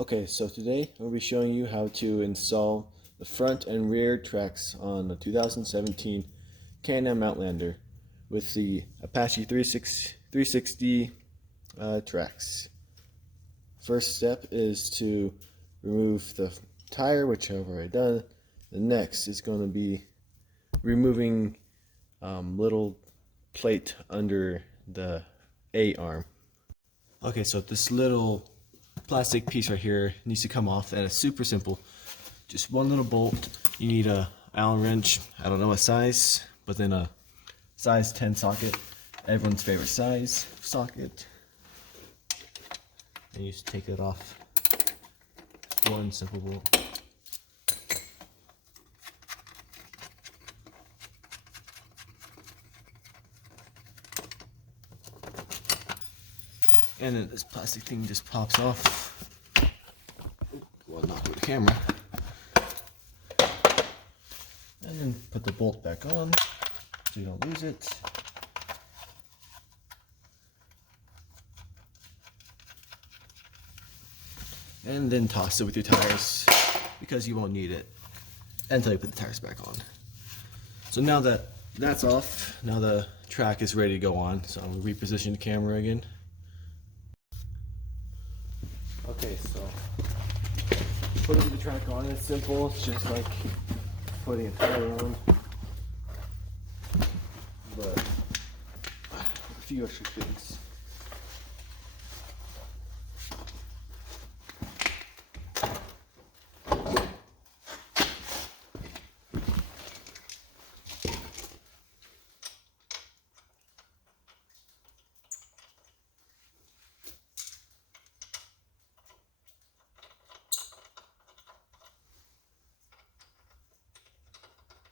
Okay, so today I'm going to be showing you how to install the front and rear tracks on the 2017 CanAm Outlander with the Apache 360 tracks. First step is to remove the tire, which I've already done. The next is going to be removing little plate under the A arm. Okay, so this little plastic piece right here needs to come off, and it's super simple. Just one little bolt. You need a Allen wrench. I don't know what size, but then a size 10 socket, everyone's favorite size socket. And you just take it off. One simple bolt. And then this plastic thing just pops off. Well, not with the camera. And then put the bolt back on so you don't lose it. And then toss it with your tires because you won't need it until you put the tires back on. So now that that's off, now the track is ready to go on. So I'm going to reposition the camera again. Okay, so putting the track on is simple. It's just like putting a tire on, but a few extra things.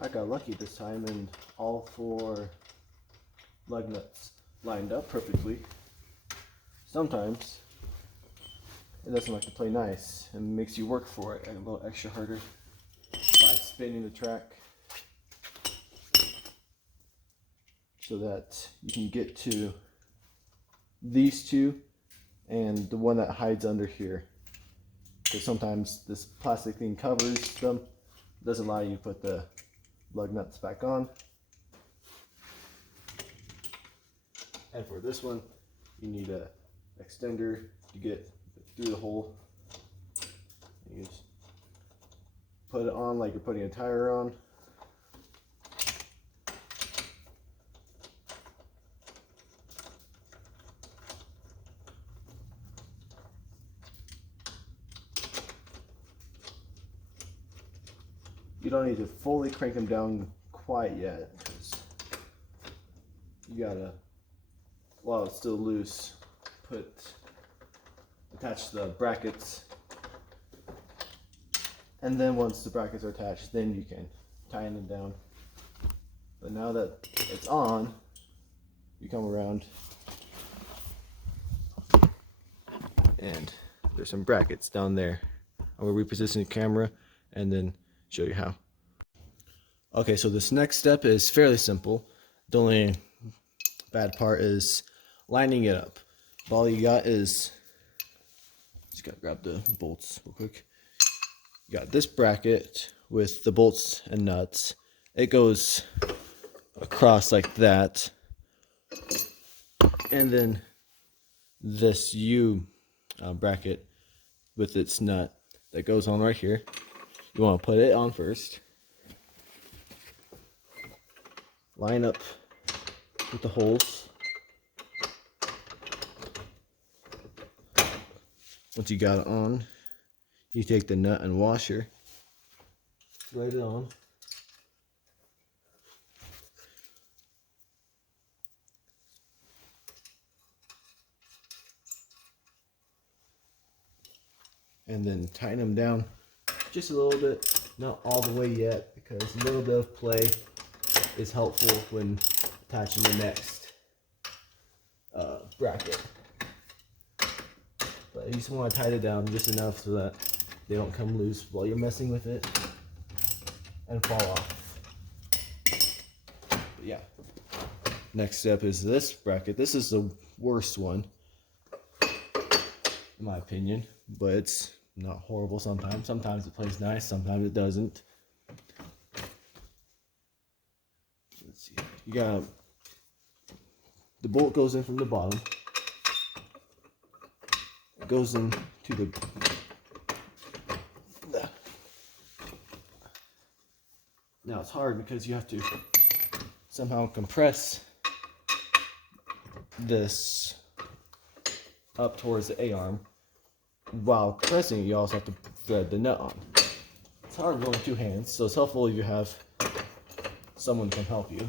I got lucky this time and all 4 lug nuts lined up perfectly. Sometimes it doesn't like to play nice and makes you work for it a little extra harder by spinning the track so that you can get to these 2 and the one that hides under here, because sometimes this plastic thing covers them, doesn't allow you to put the lug nuts back on. And for this one, you need a extender to get through the hole. You just put it on like you're putting a tire on. You don't need to fully crank them down quite yet, because you gotta, while it's still loose, attach the brackets, and then once the brackets are attached, then you can tighten them down. But now that it's on, you come around and there's some brackets down there. I'm gonna reposition the camera and then show you how. Okay, so this next step is fairly simple. The only bad part is lining it up. All you got is, just gotta grab the bolts real quick. You got this bracket with the bolts and nuts. It goes across like that. And then this U bracket with its nut that goes on right here. You want to put it on first. Line up with the holes. Once you got it on, you take the nut and washer, slide it on. And then tighten them down just a little bit, not all the way yet, because a little bit of play is helpful when attaching the next bracket. But you just want to tighten it down just enough so that they don't come loose while you're messing with it and fall off. But yeah, next step is this bracket. This is the worst one in my opinion, but it's not horrible sometimes. Sometimes it plays nice, sometimes it doesn't. Let's see. You got the bolt goes in from the bottom. It goes into the now it's hard because you have to somehow compress this up towards the A-arm. While compressing it, you also have to thread the nut on. It's hard with only two hands, so it's helpful if you have someone can help you.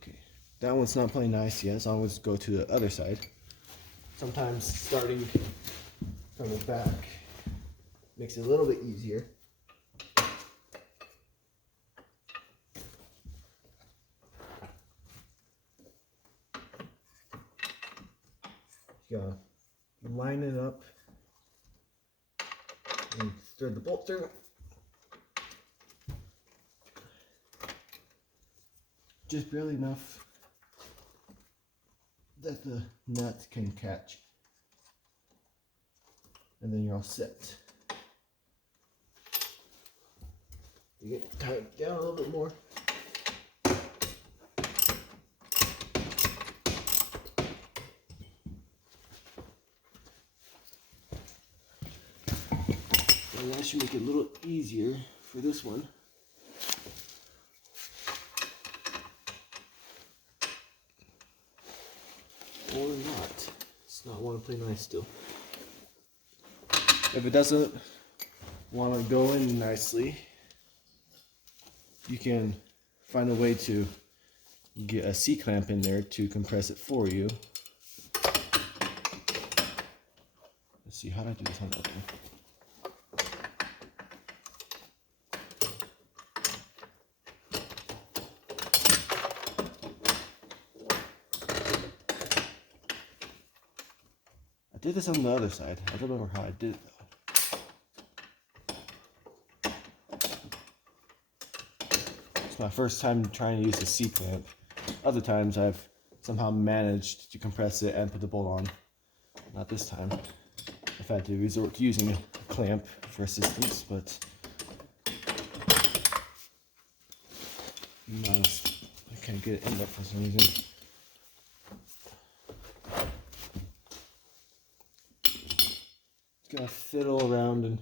Okay, that one's not playing nice yet, so I'm going to go to the other side. Sometimes starting from the back makes it a little bit easier. You gotta line it up and thread the bolt through. Just barely enough that the nut can catch. And then you're all set. You get tie it down a little bit more. And that should make it a little easier for this one. Or not. It's not want to play nice still. If it doesn't want to go in nicely, you can find a way to get a C-clamp in there to compress it for you. Let's see, how do I do this on the other one? I did this on the other side. I don't remember how I did it though. It's my first time trying to use a C-clamp. Other times I've somehow managed to compress it and put the bolt on. Not this time. I've had to resort to using a clamp for assistance, but I can't get it in there for some reason. Gonna fiddle around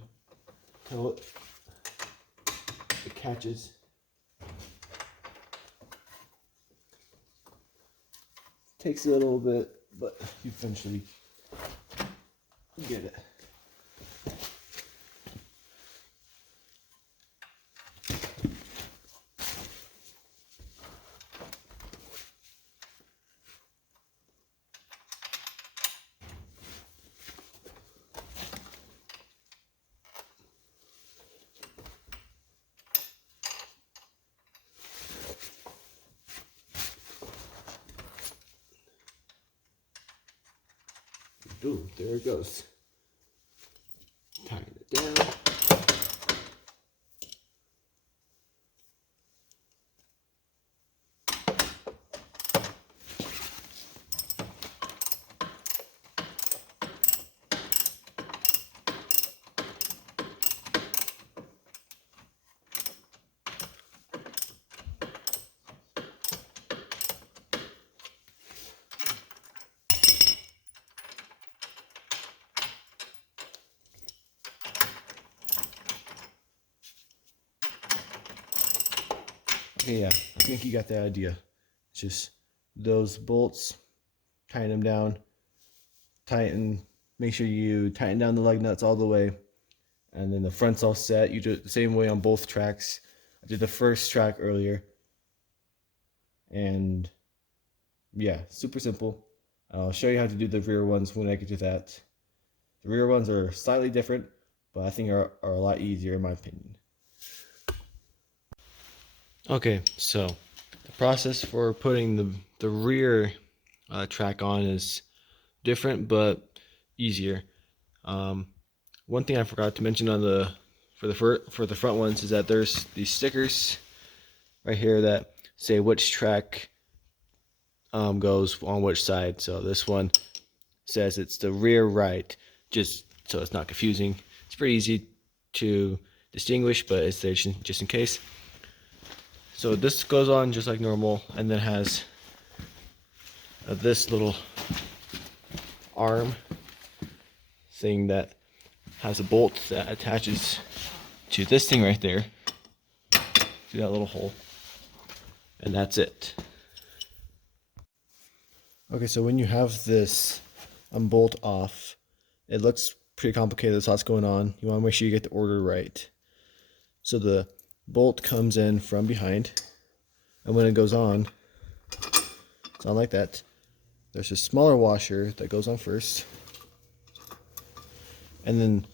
until it catches. Takes a little bit, but you eventually get it. Boom, there it goes. Tying it down. Okay, yeah, I think you got the idea. It's just those bolts, tighten them down, make sure you tighten down the lug nuts all the way, and then the front's all set. You do it the same way on both tracks. I did the first track earlier, and yeah, super simple. I'll show you how to do the rear ones when I get to that. The rear ones are slightly different, but I think are a lot easier in my opinion. Okay, so the process for putting the rear track on is different but easier. One thing I forgot to mention on for the front ones is that there's these stickers right here that say which track goes on which side. So this one says it's the rear right, just so it's not confusing. It's pretty easy to distinguish, but it's there just in case. So this goes on just like normal, and then has this little arm thing that has a bolt that attaches to this thing right there, to that little hole, and that's it. Okay, so when you have this bolt off, it looks pretty complicated. There's lots going on. You want to make sure you get the order right. So the bolt comes in from behind, and when it goes on, it's on like that. There's a smaller washer that goes on first, and then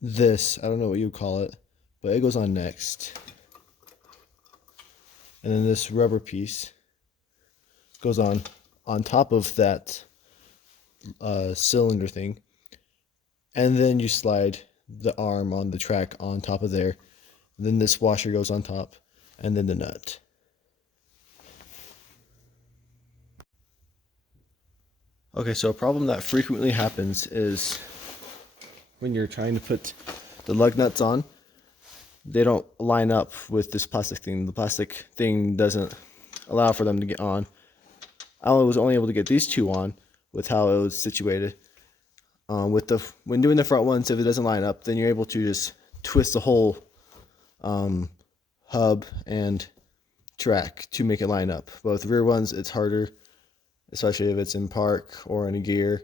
this, I don't know what you call it, but it goes on next. And then this rubber piece goes on top of that cylinder thing, and then you slide the arm on the track on top of there. And then this washer goes on top, and then the nut. Okay, so a problem that frequently happens is when you're trying to put the lug nuts on, they don't line up with this plastic thing. The plastic thing doesn't allow for them to get on. I was only able to get these two on with how it was situated. When doing the front ones, if it doesn't line up, then you're able to just twist the whole hub and track to make it line up. But with the rear ones, it's harder, especially if it's in park or in a gear.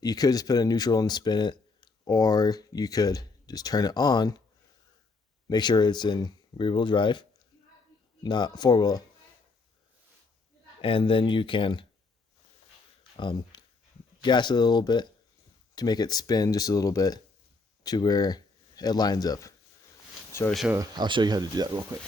You could just put a neutral and spin it, or you could just turn it on, make sure it's in rear-wheel drive, not four-wheel, and then you can gas it a little bit to make it spin just a little bit to where it lines up. So I'll show you how to do that real quick.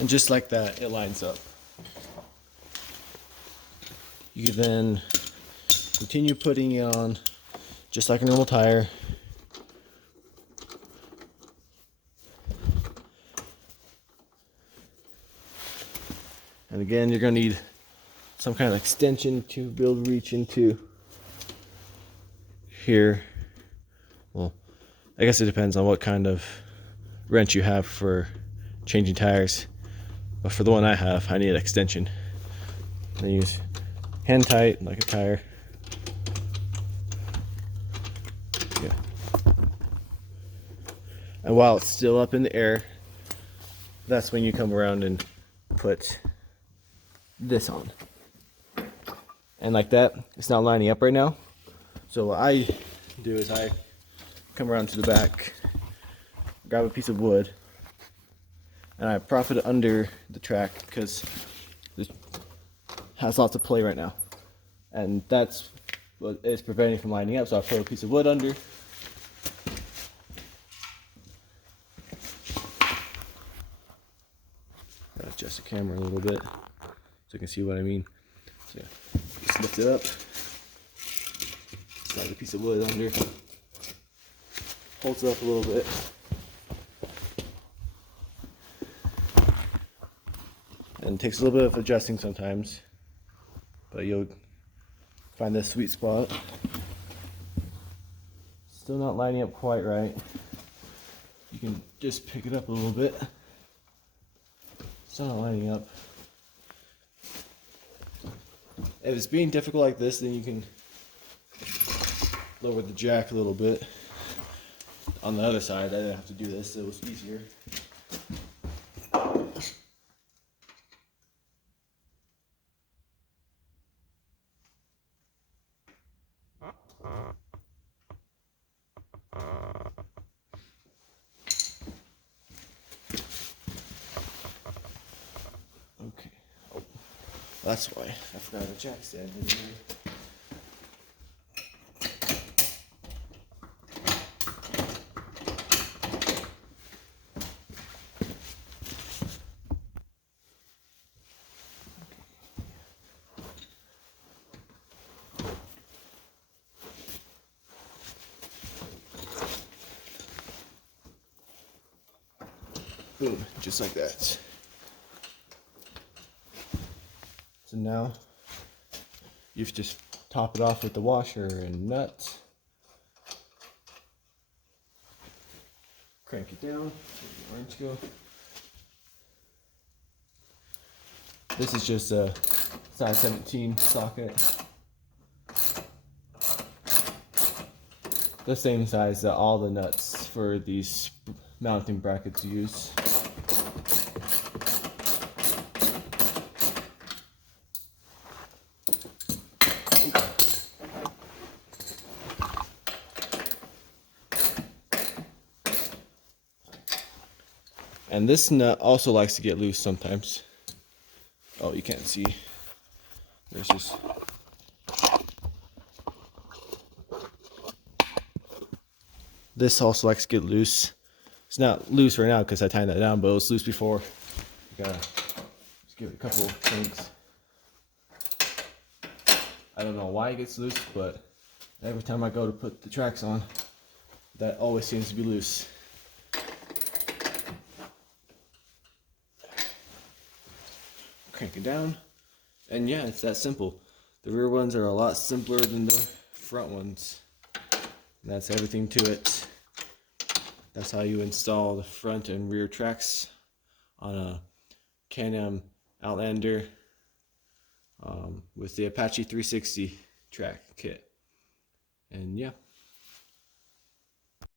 And just like that, it lines up. You then continue putting it on just like a normal tire. And again, you're going to need some kind of extension to be able to reach into here. Well, I guess it depends on what kind of wrench you have for changing tires. But for the one I have, I need an extension. I use hand tight like a tire. Yeah. And while it's still up in the air, that's when you come around and put this on. And like that, it's not lining up right now. So what I do is I come around to the back, grab a piece of wood, and I prop it under the track because it has lots of play right now. And that's but it's preventing it from lining up, so I put a piece of wood under. I'll adjust the camera a little bit so you can see what I mean. So just lift it up, slide a piece of wood under, holds it up a little bit. And it takes a little bit of adjusting sometimes, but you'll find this sweet spot. Still not lining up quite right. You can just pick it up a little bit. Still not lining up. If it's being difficult like this, then you can lower the jack a little bit. On the other side, I didn't have to do this, so it was easier. Okay. Oh, that's why I forgot the jack stand in here. Boom, just like that. So now you just top it off with the washer and nut. Crank it down. Where the orange go? This is just a size 17 socket. The same size that all the nuts for these mounting brackets use. And this nut also likes to get loose sometimes. Oh, you can't see. There's just... This also likes to get loose. It's not loose right now because I tightened that down, but it was loose before. You gotta just give it a couple of cranks. I don't know why it gets loose, but every time I go to put the tracks on, that always seems to be loose. Crank it down, and yeah, it's that simple. The rear ones are a lot simpler than the front ones. And that's everything to it. That's how you install the front and rear tracks on a CanAm Outlander with the Apache 360 track kit. And yeah.